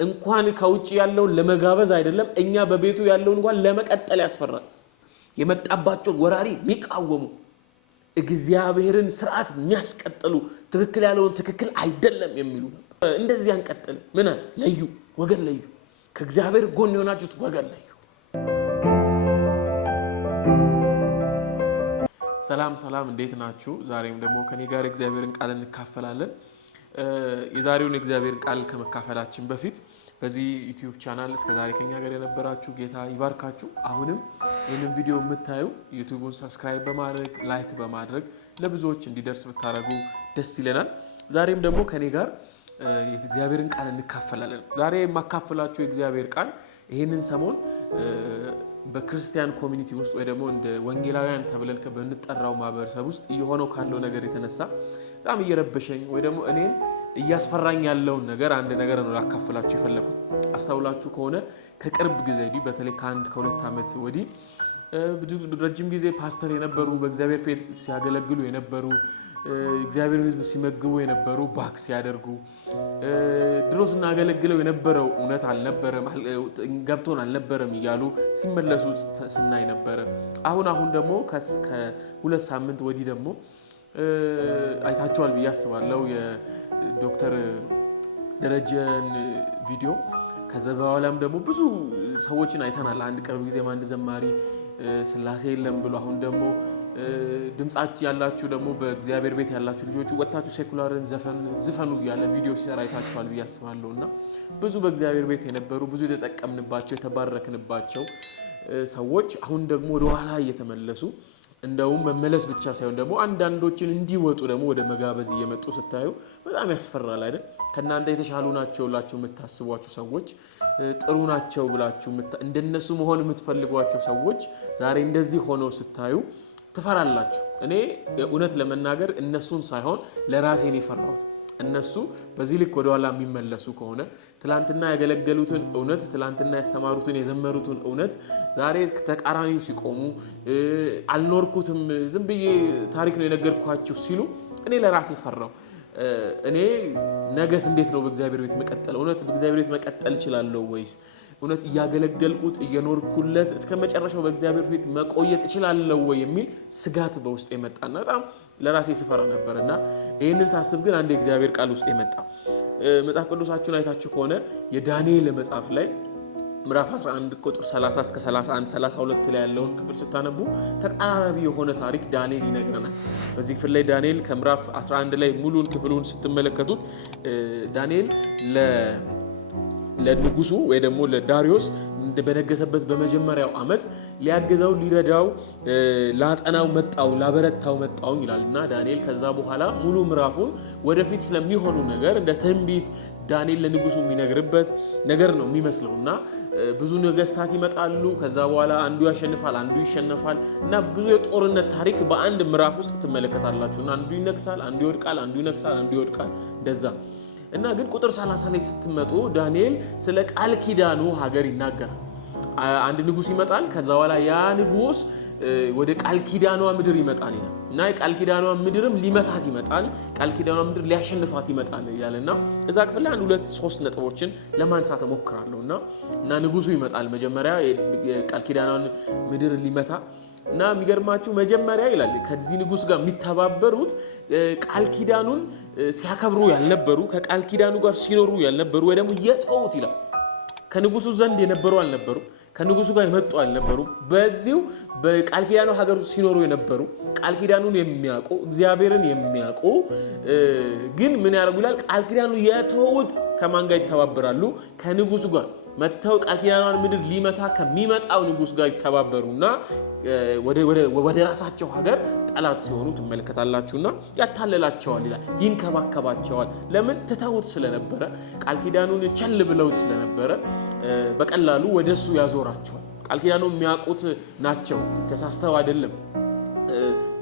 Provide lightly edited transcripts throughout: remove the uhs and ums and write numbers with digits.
እንኳን ከውጭ ያለውን ለመጋበዝ አይደለም እኛ በቤቱ ያለውን እንኳን ለመቀጠል ያስፈራል። የመጣባቸው ወራሪ የሚቃወሙ እግዚአብሔርን ስርዓት የሚያስቀጥሉ ትክክል ያለውን ትክክል አይደለም የሚሉ እንደዚህ አንቀጥል ምን ለዩ ወገን ለዩ ከእግዚአብሔር ጎን የሆናችሁት ወገን ለዩ። ሰላም እንዴት ናችሁ? ዛሬም ደግሞ ከኔ ጋር እግዚአብሔርን ቃል እንካፈላለን። የዛሬውን እግዚአብሔርን ቃል ከመካፈላችን በፊት በዚህ ዩቲዩብ ቻናል እስከዛሬ ከኛ ጋር የነበራችሁ ጌታ ይባርካችሁ። አሁንም ይህንን ቪዲዮ የምታዩ ዩቲዩቡን ሰብስክራይብ በማድረግ ላይክ በማድረግ ለብዙዎች እንዲደርስ ብታረጉ ደስ ይለናል። ዛሬም ደግሞ ከኔ ጋር የእግዚአብሔርን ቃል እንካፈላለን። ዛሬ የማካፈላችሁ የእግዚአብሔር ቃል ይህንን ሰሞን በክርስቲያን ኮሚኒቲ ውስጥ ወይ ደግሞ እንደ ወንጌላውያን ተብለን በእንጠራው ማህበረሰብ ውስጥ እየሆነው ካለው ነገር የተነሳ በጣም እየረበሸኝ ወይ ደግሞ እኔን እያስፈራኝ ያለውን ነገር አንድ ነገር ነው ላካፍላችሁ የፈለኩት። አስተውላችሁ ከሆነ ከቅርብ ጊዜ ወዲህ በተለይ ከሁለት ዓመት ወዲህ ረጅም ጊዜ ፓስተር የነበሩ በእግዚአብሔር ፊት ሲያገለግሉ የነበሩ እግዚአብሔር ሕዝብ ሲመግቡ የነበሩ ባክ ሲያደርጉ ድሮ ስናገለግለው የነበረው እውነት አልነበረም ገብቶን አልነበረም እያሉ ሲመለሱ ስናይ ነበር። አሁን ደግሞ ከሁለት ሳምንት ወዲህ ደግሞ አይታችኋል ብዬ አስባለሁ የዶክተር ደረጀን ቪዲዮ። ከዛ በኋላም ደግሞ ብዙ ሰዎችን አይተናል። አንድ ቅርብ ጊዜ አንድ ዘማሪ ስላሴ የለም ብሎ አሁን ደግሞ ድምጻችሁ ያላችሁ ደግሞ በእግዚአብሔር ቤት ያላችሁ ልጆች ወጣችሁ ሴኩላርን ዘፈኑ ያለ ቪዲዮ ሲሰራ አይታችኋል ብዬ አስባለሁና ብዙ በእግዚአብሔር ቤት የነበሩ ብዙ የተጠቀምንባቸው የተባረክንባቸው ሰዎች አሁን ደግሞ ወደ ኋላ እየተመለሱ እንደውም መመለስ ብቻ ሳይሆን ደግሞ አንዳንዶችን እንዲወጡ ደግሞ ወደ መጋበዝ እየመጡ ስታዩ በጣም ያስፈራል አይደል? ከናንተ የተሻሉ ናቸው ብላችሁ የምታስቧቸው ሰዎች ጥሩ ናቸው ብላችሁ እንደነሱ መሆን የምትፈልጓቸው ሰዎች ዛሬ እንደዚህ ሆነው ስታዩ ትፈራላችሁ። እኔ እውነት ለመናገር እነሱን ሳይሆን ለራሴን የፈራሁት እነሱ በዚህ ልክ ወደ ኋላ የሚመለሱ ከሆነ ትላንትና ያገለገሉትን እውነት ትላንትና ያስተማሩትን የዘመሩትን እውነት ዛሬ ተቃራኒው ሲቆሙ አልኖርኩትም ዝም ብዬ ታሪክ ነው የነገርኳችሁ ሲሉ እኔ ለራሴ ፈራሁ። እኔ ነገስ እንዴት ነው በእግዚአብሔር ቤት መቀጠል? እውነት በእግዚአብሔር ቤት መቀጠል እችላለሁ ወይስ እውነት እያገለገልኩት እየኖርኩለት እስከ መጨረሻው በእግዚአብሔር ፊት መቆየት እችላለሁ ወይ የሚል ስጋት በውስጥ የመጣና በጣም ለራሴ ስፈራ ነበርና ይሄንን ሳስብ ግን አንድ የእግዚአብሔር ቃል ውስጥ የመጣ መጽሐፍ ቅዱሳችሁን አይታችሁ ከሆነ የዳንኤል መጽሐፍ ላይ ምዕራፍ 11 ቁጥር 30 እስከ 31 32 ላይ ያለውን ክፍል ስታነቡ ተቃራኒ የሆነ ታሪክ ዳንኤል ይነግረናል። በዚህ ክፍል ላይ ዳንኤል ከምዕራፍ 11 ላይ ሙሉን ክፍሉን ስትመለከቱት ዳንኤል ለንጉሱ ወይ ደግሞ ለዳሪዮስ በነገሰበት በመጀመሪያው ዓመት ሊያገዛው ሊረዳው ላጸናው መጣው ላበረታው መጣው ይላልና ዳንኤል ከዛ በኋላ ሙሉ ምዕራፉን ወደፊት ስለሚሆኑ ነገር እንደ ትንቢት ዳንኤል ለንጉሱ የሚነግርበት ነገር ነው የሚመስለውና ብዙ ነገስታት ይመጣሉ። ከዛ በኋላ አንዱ ያሸንፋል አንዱ ይሸነፋል እና ብዙ የጦርነት ታሪክ በአንድ ምዕራፍ ውስጥ ትመለከታላችሁና አንዱ ይነግሳል አንዱ ይወድቃል አንዱ ይነግሳል አንዱ ይወድቃል እንደዛ እና ግን ቁጥር 30 ላይ ስትመጡ ዳንኤል ስለ ቃል ኪዳኑ ሀገር ይናገራል። አንድ ንጉስ ይመጣል። ከዛ በኋላ ያ ንጉስ ወደ ቃል ኪዳኗ ምድር ይመጣል ይላል እና የቃል ኪዳኗ ምድርም ሊመታት ይመጣል ቃል ኪዳኗ ምድር ሊያሸንፋት ይመጣል ይላልና እዛ ክፍል ላይ 2-3 ነጥቦችን ለማንሳት እሞክራለሁና እና ንጉሱ ይመጣል መጀመሪያ የቃል ኪዳኗን ምድር ሊመታ እና የሚገርማችሁ መጀመሪያ ይላል ከዚህ ንጉስ ጋር የሚተባበሩት ቃል ኪዳኑን ሲያከብሩ ያልነበሩ ከቃል ኪዳኑ ጋር ሲኖሩ ያልነበሩ ወይ ደግሞ የተውት ይላል ከንጉሱ ዘንድ የነበሩ አልነበሩ ከንጉሱ ጋር የመጡ አልነበሩ በዚሁ በቃል ኪዳኑ ሀገር ሲኖሩ የነበሩ ቃል ኪዳኑን የሚያውቁ እግዚአብሔርን የሚያውቁ ግን ምን ያደርጉ ይላል ቃል ኪዳኑ የተውት ከማን ጋር ይተባበራሉ? ከንጉሱ ጋር መተው ቃል ኪዳኗን ምድር ሊመታ ከሚመጣው ንጉስ ጋር ይተባበሩና ወደ ራሳቸው ሀገር ጠላት ሲሆኑ ትመለከታላችሁና ያታለላቸዋል ይላል ይንከባከባቸዋል። ለምን? ትተውት ስለነበረ ቃል ኪዳኑን ቸል ብለውት ስለነበረ በቀላሉ ወደሱ ያዞራቸዋል። ቃል ኪዳኑን የሚያውቁት ናቸው ተሳስተው አይደለም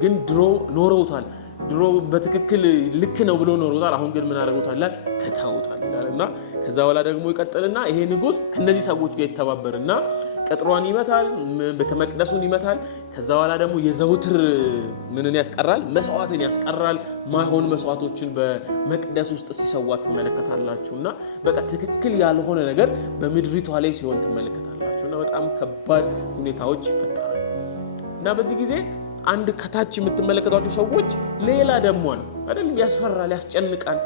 ግን ድሮ ኖረውታል። ድሮ በትክክል ልክ ነው ብሎ ኖሮታል። አሁን ግን ምን አደረጉታል? ትተውታል ይላልና ከዛ በኋላ ደግሞ ይቀጥልና ይሄ ንጉስ ከነዚህ ሰዎች ጋር ይተባበርና ቅጥሯን ይመታል ቤተመቅደሱን ይመታል ከዛ በኋላ ደግሞ የዘውትር ምንን ያስቀራል መስዋዕትን ያስቀራል ማይሆን መስዋዕቶችን በመቅደስ ውስጥ ሲሰዋ ትመለከታላችሁና በቃ ትክክል ያልሆነ ነገር በምድሪቷ ላይ ሲሆን ትመለከታላችሁና በጣም ከባድ ሁኔታዎች ይፈጠራሉ እና በዚህ ጊዜ አንድ ከታች የምትመለከቷቸው ሰዎች ሌላ ደግሞ አለ አይደል ያስፈራል ያስጨንቃል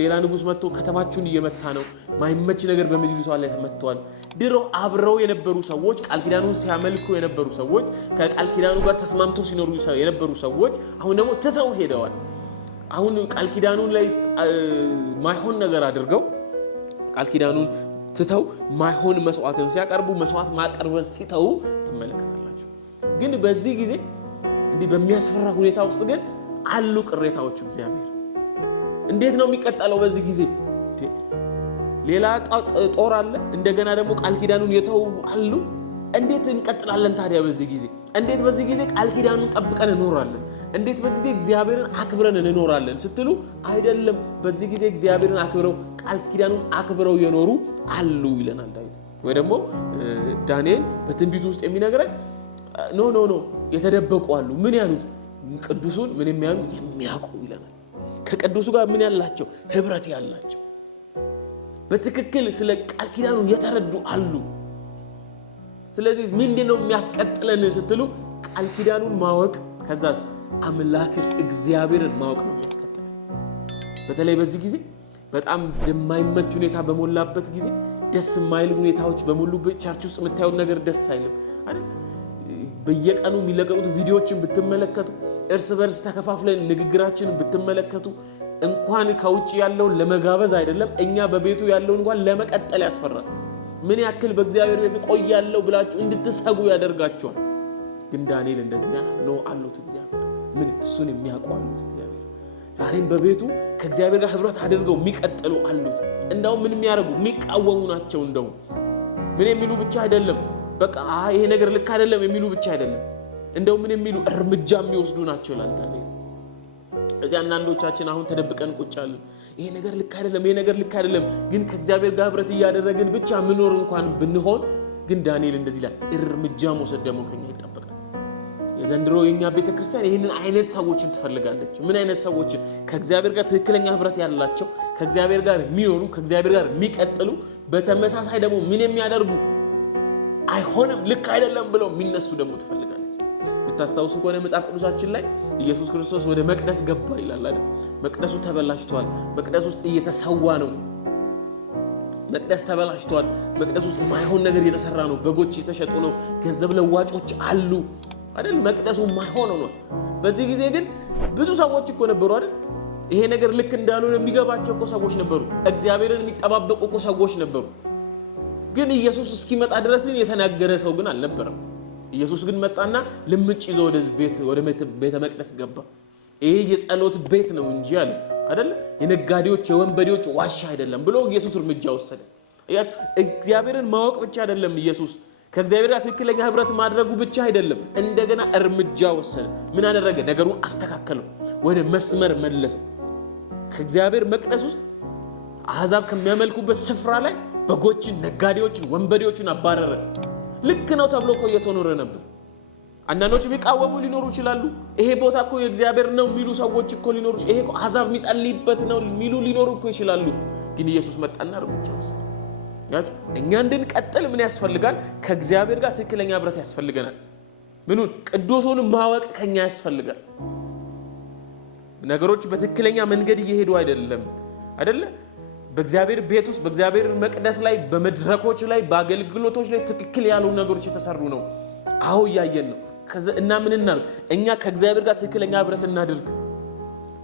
ሌላ ንጉስ መጥቶ ከተማችሁን እየመታ ነው ማይመች ነገር በምድሪቷ ላይ ተመቷል ድሮ አብረው የነበሩ ሰዎች ቃል ኪዳኑን ሲያመልኩ የነበሩ ሰዎች ከቃል ኪዳኑ ጋር ተስማምተው ሲኖሩ የነበሩ ሰዎች አሁን ደግሞ ትተው ሄደዋል አሁን ቃል ኪዳኑን ላይ ማይሆን ነገር አድርገው ቃል ኪዳኑን ትተው ማይሆን መስዋዕትን ሲያቀርቡ መስዋዕት ማቀርበን ሲተው ትመለከታላችሁ ግን በዚህ ጊዜ እንዲህ በሚያስፈራ ሁኔታ ውስጥ ግን አሉ ቅሬታዎች እግዚአብሔር እንዴት ነው የሚቀጣለው በዚህ ጊዜ ሌላ ጦር አለ እንደገና ደግሞ ቃል ኪዳኑን የተው አሉ እንዴት እንቀጥላለን ታዲያ በዚህ ጊዜ እንዴት በዚህ ጊዜ ቃል ኪዳኑን ጠብቀን እንኖራለን እንዴት በዚህ ጊዜ እግዚአብሔርን አክብረን እንኖራለን ስትሉ አይደለም በዚህ ጊዜ እግዚአብሔርን አክብረው ቃል ኪዳኑን አክብረው የኖሩ አሉ ይለናል ዳዊት ወይ ደግሞ ዳንኤል በትንቢቱ ውስጥ የሚነግረን ኖ የተደበቁ አሉ ምን ያሉት ቅዱሱን ምን የሚያውቁ ይለናል ከቅዱሱ ጋር ምን ያላቸው ህብረት ያላቸው በትክክል ስለ ቃል ኪዳኑ የተረዱ አሉ ስለዚህ ምንድነው የሚያስቀጥለን ስትሉ ቃል ኪዳኑን ማወቅ ከዛስ አምላክ እግዚአብሔርን ማወቅ ነው የሚያስቀጥለን በተለይ በዚህ ጊዜ በጣም የማይመች ሁኔታ በሞላበት ጊዜ ደስ የማይል ሁኔታዎች በሙሉበት ቸርች ውስጥ የምታዩት ነገር ደስ አይልም አይደል በየቀኑ የሚለቀቁት ቪዲዮዎችን ብትመለከቱ እርስ በርስ ተከፋፍለን ንግግራችንን ብትመለከቱ እንኳን ከውጭ ያለውን ለመጋበዝ አይደለም እኛ በቤቱ ያለውን እንኳን ለመቀጠል ያስፈራል ምን ያክል በእግዚአብሔር ቤት ቆያለሁ ብላችሁ እንድትሰጉ ያደርጋችኋል ግን ዳንኤል እንደዚህ ነው አሉት እግዚአብሔር ምን እሱን የሚያውቁ አሉት እግዚአብሔር ዛሬም በቤቱ ከእግዚአብሔር ጋር ህብረት አድርገው የሚቀጥሉ አሉት እንደው ምን የሚያደርጉ የሚቃወሙ ናቸው እንደው ምን የሚሉ ብቻ አይደለም በቃ ይሄ ነገር ልክ አይደለም የሚሉ ብቻ አይደለም እንደው ምን የሚሉ እርምጃ የሚወስዱ ናቸው ላንዳኔ እዚያ አንዳንዶቻችን አሁን ተደብቀን ቁጫለን ይሄ ነገር ልክ አይደለም ግን ከእግዚአብሔር ጋር ህብረት ያደረግን ብቻ ምኖር እንኳን ብንሆን ግን ዳንኤል እንደዚህ ይላል እርምጃ መውሰድ ደግሞ ከኛ ይጠበቃል የዘንድሮ የኛ ቤተክርስቲያን ይሄንን አይነት ሰዎችን ትፈልጋለች ምን አይነት ሰዎችን ከእግዚአብሔር ጋር ትክክለኛ ህብረት ያላቸው ከእግዚአብሔር ጋር የሚኖሩ ከእግዚአብሔር ጋር የሚቀጥሉ በተመሳሳይ ደግሞ ምን የሚያደርጉ አይሆንም ልክ አይደለም ብለው የሚነሱ ደግሞ ትፈልጋለች ታስታውሱ ከሆነ መጽሐፍ ቅዱሳችን ላይ ኢየሱስ ክርስቶስ ወደ መቅደስ ገባ ይላል አይደል መቅደሱ ተበላሽቷል መቅደስ ውስጥ እየተሰዋ ነው መቅደስ ተበላሽቷል መቅደስ ውስጥ ማይሆን ነገር እየተሰራ ነው በጎች እየተሸጡ ነው ገንዘብ ለዋጮች አሉ አይደል መቅደሱ ማይሆን ነው በዚህ ጊዜ ግን ብዙ ሰዎች እኮ ነበሩ አይደል ይሄ ነገር ልክ እንዳልሆነ የሚገባቸው እኮ ሰዎች ነበሩ እግዚአብሔርን የሚጠባበቁ እኮ ሰዎች ነበሩ ግን ኢየሱስ እስኪመጣ ድረስ የተናገረ ሰው ግን አልነበረም ኢየሱስ ግን መጣና ልምጭ ይዞ ወደ ቤተ መቅደስ ገባ ይሄ የጸሎት ቤት ነው እንጂ አለ አይደል የነጋዴዎች የወንበዴዎች ዋሻ አይደለም ብሎ ኢየሱስ እርምጃ ወሰደ እግዚአብሔርን ማወቅ ብቻ አይደለም ኢየሱስ ከእግዚአብሔር ጋር ትክክለኛ ህብረት ማድረጉ ብቻ አይደለም እንደገና እርምጃ ወሰደ ምን አደረገ ነገሩን አስተካከለው ወደ መስመር መለሰ ከእግዚአብሔር መቅደስ ውስጥ አሕዛብ ከሚያመልኩበት ስፍራ ላይ በጎችን ነጋዴዎችን ወንበዴዎችን አባረረ ልክ ነው ተብሎ እኮ እየተኖረ ነበር አንዳንዶች ቢቃወሙ ሊኖሩ ይችላሉ ይሄ ቦታ እኮ የእግዚአብሔር ነው የሚሉ ሰዎች እኮ ሊኖሩ ይሄ እኮ አሕዛብ የሚጸልይበት ነው የሚሉ ሊኖሩ እኮ ይችላሉ ግን ኢየሱስ መጣና እርምጃ ወሰደ ያጁ እኛ እንድንቀጥል ምን ያስፈልጋል ከእግዚአብሔር ጋር ትክክለኛ ህብረት ያስፈልገናል ምኑን ቅዱሱን ማወቅ ከኛ ያስፈልጋል ነገሮች በትክክለኛ መንገድ እየሄዱ አይደለም በእግዚአብሔር ቤት ውስጥ በእግዚአብሔር መቅደስ ላይ በመድረኮች ላይ በአገልግሎቶች ላይ ትክክል ያሉ ነገሮች የተሰሩ ነው አው ያየን ነው እና ምን እናል እኛ ከእግዚአብሔር ጋር ትክክለኛ ህብረት እናድርግ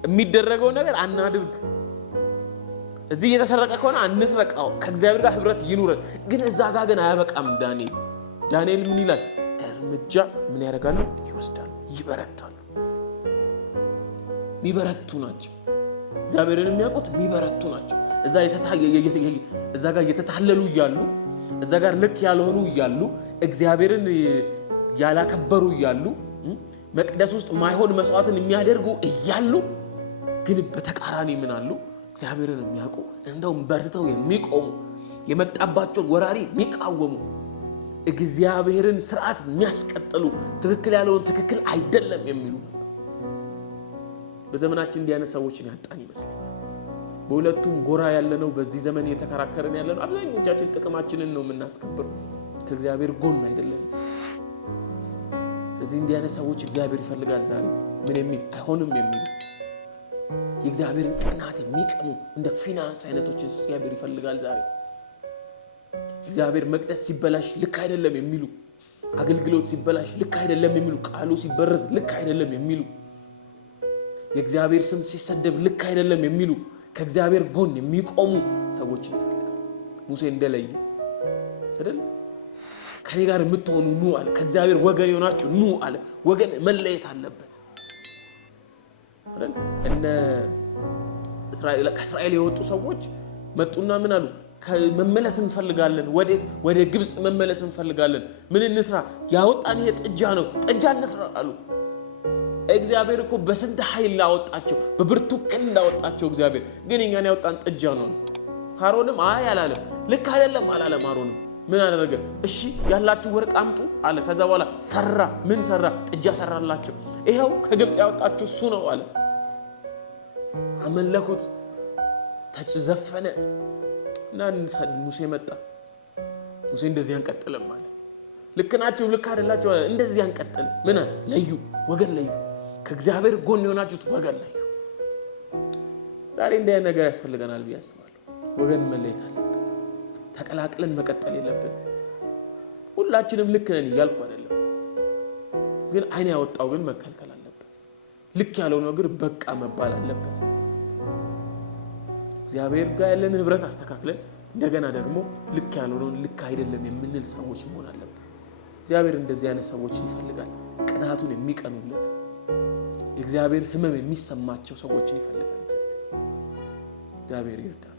የሚደረገው ነገር አናድርግ እዚህ የተሰረቀ ከሆነ አንስረቀው ከእግዚአብሔር ጋር ህብረት ይኑረን ግን እዛ ጋር ግን አያበቃም ዳንኤል ምን ይላል እርምጃ ምን ያደርጋሉ ይወስዳሉ ይበረታሉ ሚበረቱ ናቸው እግዚአብሔርን የሚያውቁት ሚበረቱ ናቸው እዛ ጋር የተታለሉ ይያሉ እዛ ጋር ልክ ያልሆኑ ይያሉ እግዚአብሔርን ያላከበሩ ይያሉ መቅደስ ውስጥ ማይሆን መስዋዕትን የሚያደርጉ ይያሉ ግን በተቃራኒ ምን አሉ? እግዚአብሔርን የሚያውቁ እንደውም በርትተው የሚቆሙ የመጣባቸው ወራሪ የሚቃወሙ እግዚአብሔርን ስርዓት የሚያስቀጥሉ ትክክል ያለውን ትክክል አይደለም የሚሉ ነበር። በዘመናችን እንዲህ አይነት ሰዎችን ያጣን ይመስላል። በሁለቱም ጎራ ያለነው በዚህ ዘመን እየተከራከረን ያለነው አብዛኞቻችን ጥቅማችንን ነው የምናስከብረው፣ ከእግዚአብሔር ጎን አይደለም። ስለዚህ እንዲህ አይነት ሰዎች እግዚአብሔር ይፈልጋል ዛሬ ምን የሚል አይሆንም የሚሉ የእግዚአብሔርን ቅናት የሚቀሙ እንደ ፊናንስ አይነቶች እግዚአብሔር ይፈልጋል ዛሬ። እግዚአብሔር መቅደስ ሲበላሽ ልክ አይደለም የሚሉ፣ አገልግሎት ሲበላሽ ልክ አይደለም የሚሉ፣ ቃሉ ሲበረዝ ልክ አይደለም የሚሉ፣ የእግዚአብሔር ስም ሲሰደብ ልክ አይደለም የሚሉ ከእግዚአብሔር ጎን የሚቆሙ ሰዎችን ይፈልጋል። ሙሴ እንደለየ አይደል? ከኔ ጋር የምትሆኑ ኑ አለ። ከእግዚአብሔር ወገን የሆናችሁ ኑ አለ። ወገን መለየት አለበት አይደል? ከእስራኤል የወጡ ሰዎች መጡና ምን አሉ? መመለስ እንፈልጋለን። ወዴት? ወደ ግብጽ መመለስ እንፈልጋለን። ምን እንስራ? ያወጣን ይሄ ጥጃ ነው፣ ጥጃ እንስራ አሉ። እግዚአብሔር እኮ በስንት ኃይል ላወጣቸው፣ በብርቱ ክንድ ላወጣቸው እግዚአብሔር ግን እኛን ያወጣን ጥጃ ነው። አሮንም አይ አላለም፣ ልክ አይደለም አላለም። አሮንም ምን አደረገ? እሺ ያላችሁ ወርቅ አምጡ አለ። ከዛ በኋላ ሰራ። ምን ሰራ? ጥጃ ሰራላቸው። ይሄው ከግብጽ ያወጣችሁ እሱ ነው አለ። አመለኩት፣ ተዘፈነ እና ሙሴ መጣ። ሙሴ እንደዚህ አንቀጥልም አለ። ልክ ናችሁ፣ ልክ አይደላችሁ፣ እንደዚህ አንቀጥል። ምን ለዩ? ወገን ለዩ። ከእግዚአብሔር ጎን የሆናችሁት ወገን ለዩ። ዛሬ እንዲህ አይነት ነገር ያስፈልገናል ብዬ አስባለሁ። ወገን መለየት አለበት። ተቀላቅለን መቀጠል የለብን። ሁላችንም ልክ ነን እያልኩ አይደለም፣ ግን አይን ያወጣው ግን መከልከል አለበት። ልክ ያለው ነገር በቃ መባል አለበት። እግዚአብሔር ጋር ያለን ህብረት አስተካክለን እንደገና ደግሞ ልክ ያለውን ልክ አይደለም የምንል ሰዎች መሆን አለበት። እግዚአብሔር እንደዚህ አይነት ሰዎችን ይፈልጋል። ቅናቱን የሚቀኑለት የእግዚአብሔር ህመም የሚሰማቸው ሰዎችን ይፈልጋል። እግዚአብሔር ይርዳል።